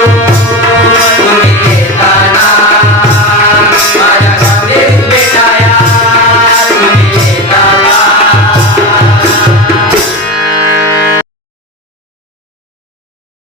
Thank you.